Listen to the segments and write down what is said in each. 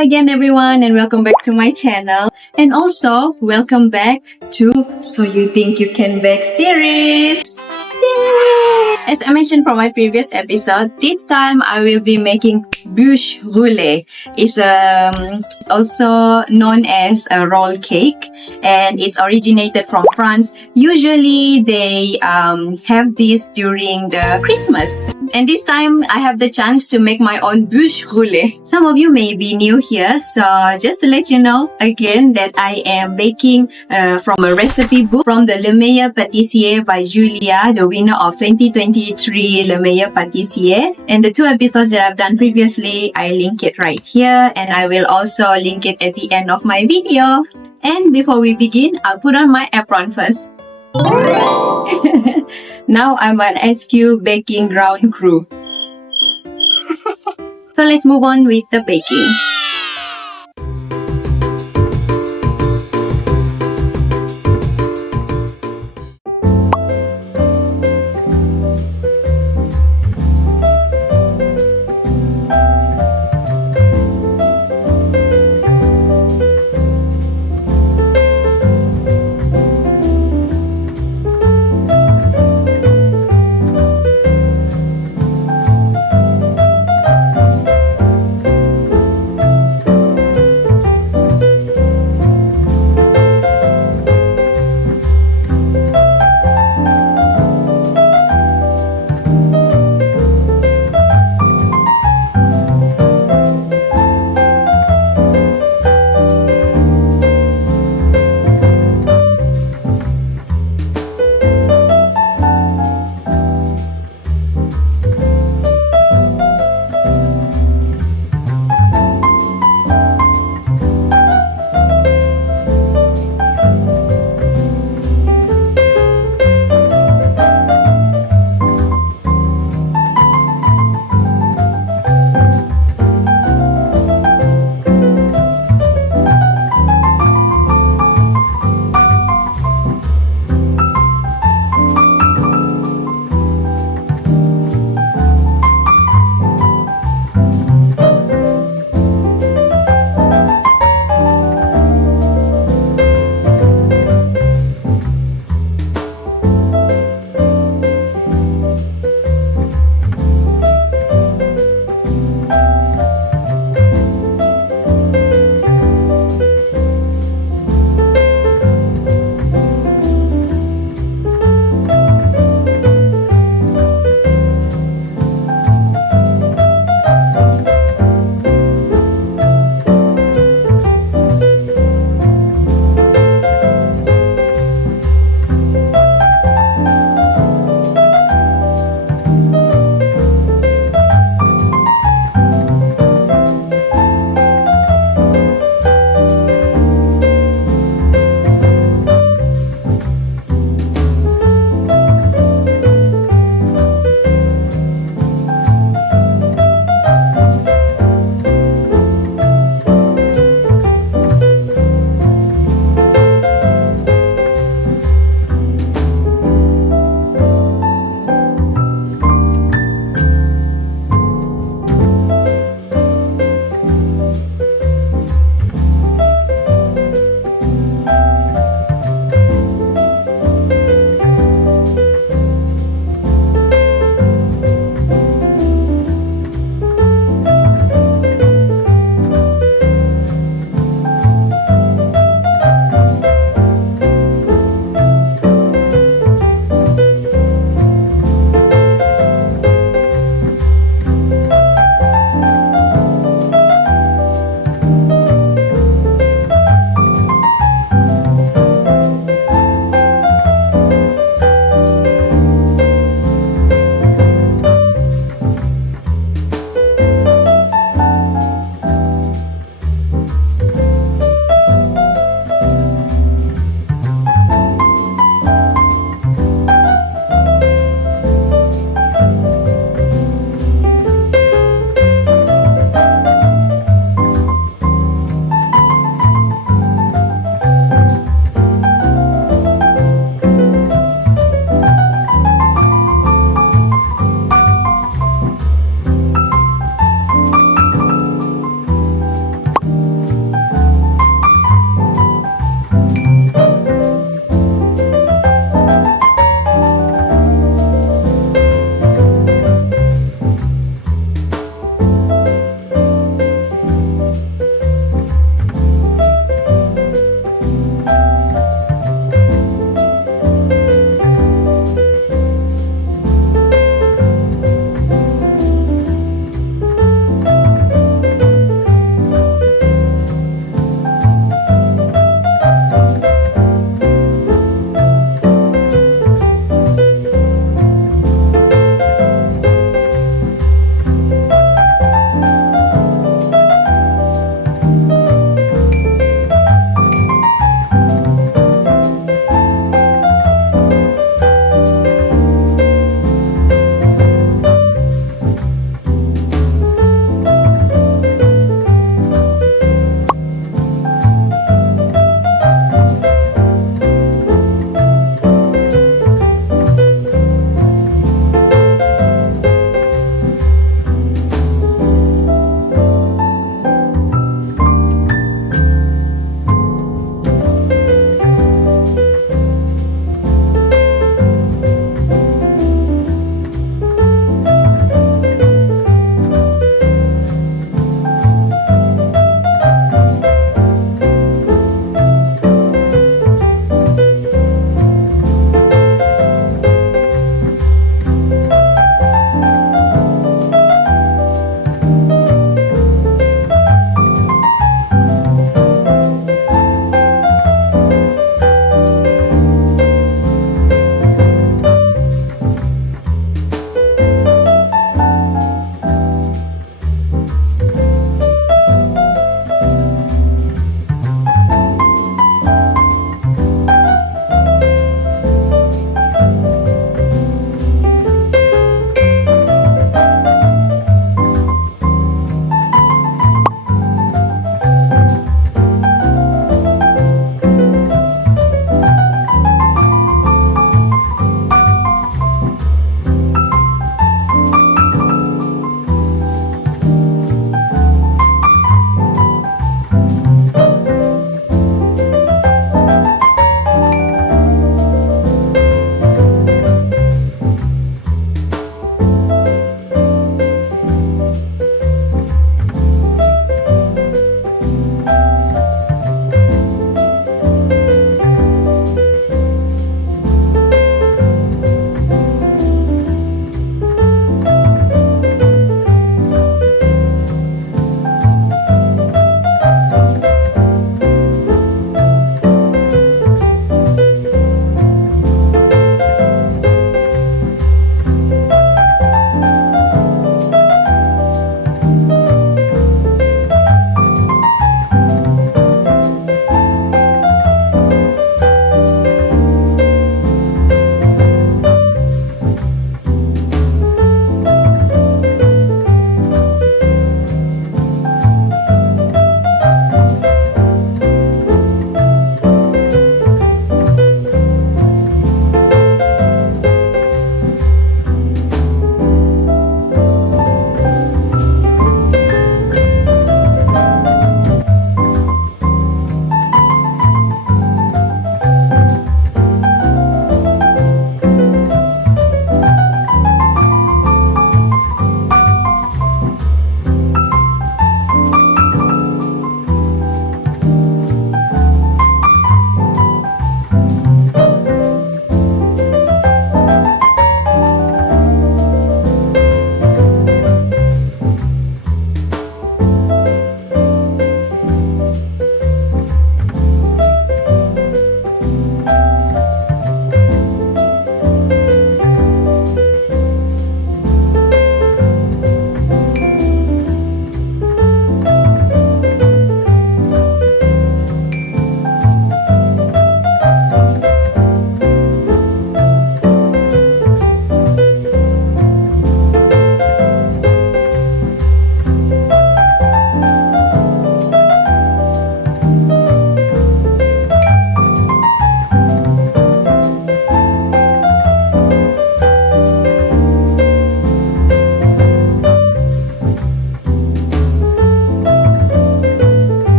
again everyone and welcome back to my channel, and also welcome back to So You Think You Can Bake series. Yay! As I mentioned from my previous episode, this time I will be making Bûche Roulée. It's also known as a roll cake, and it's originated from France. Usually they have this during the Christmas. And this time I have the chance to make my own Bûche Roulée. Some of you may be new here, so just to let you know again that I am baking from a recipe book from the Le Meilleur Pâtissier by Julia, the winner of 2023 Le Meilleur Pâtissier. And the two episodes that I've done previously, I link it right here, and I will also link it at the end of my video. And before we begin, I'll put on my apron first. Now I'm an SQ baking ground crew. So let's move on with the baking.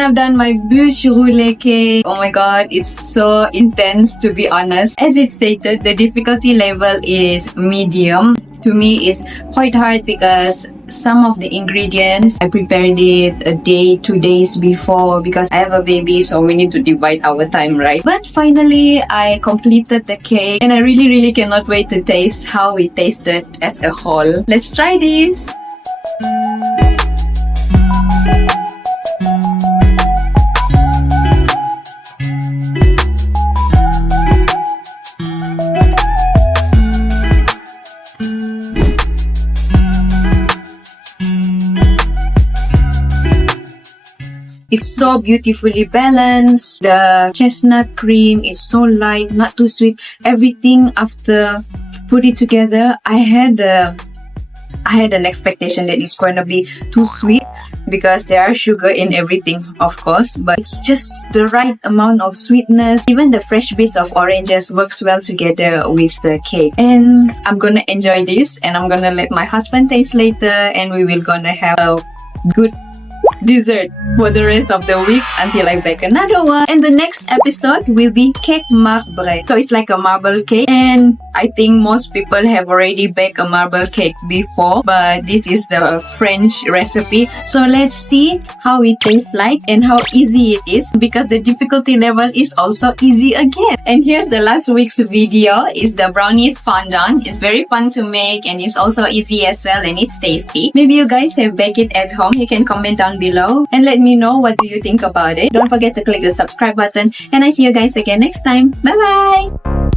And I've done my Bûche Roulée cake. Oh my god, it's so intense, to be honest. As it stated, the difficulty level is medium. To me, it's quite hard because some of the ingredients, I prepared it a day, 2 days before because I have a baby, so we need to divide our time, right? But finally, I completed the cake and I really cannot wait to taste how it tasted as a whole. Let's try this! It's so beautifully balanced. The chestnut cream is so light, not too sweet. Everything after put it together, I had an expectation that it's going to be too sweet because there are sugar in everything, of course, but it's just the right amount of sweetness. Even the fresh bits of oranges works well together with the cake. And I'm gonna enjoy this and I'm gonna let my husband taste later and we will gonna have a good dessert for the rest of the week until I bake another one. And the next episode will be cake marbre. So it's like a marble cake, and I think most people have already baked a marble cake before, but this is the French recipe. So let's see how it tastes like and how easy it is, because the difficulty level is also easy again. And here's the last week's video. Is the brownies fondant. It's very fun to make and it's also easy as well, and it's tasty. Maybe you guys have baked it at home. You can comment down below and let me know what do you think about it. Don't forget to click the subscribe button, and I see you guys again next time. Bye bye.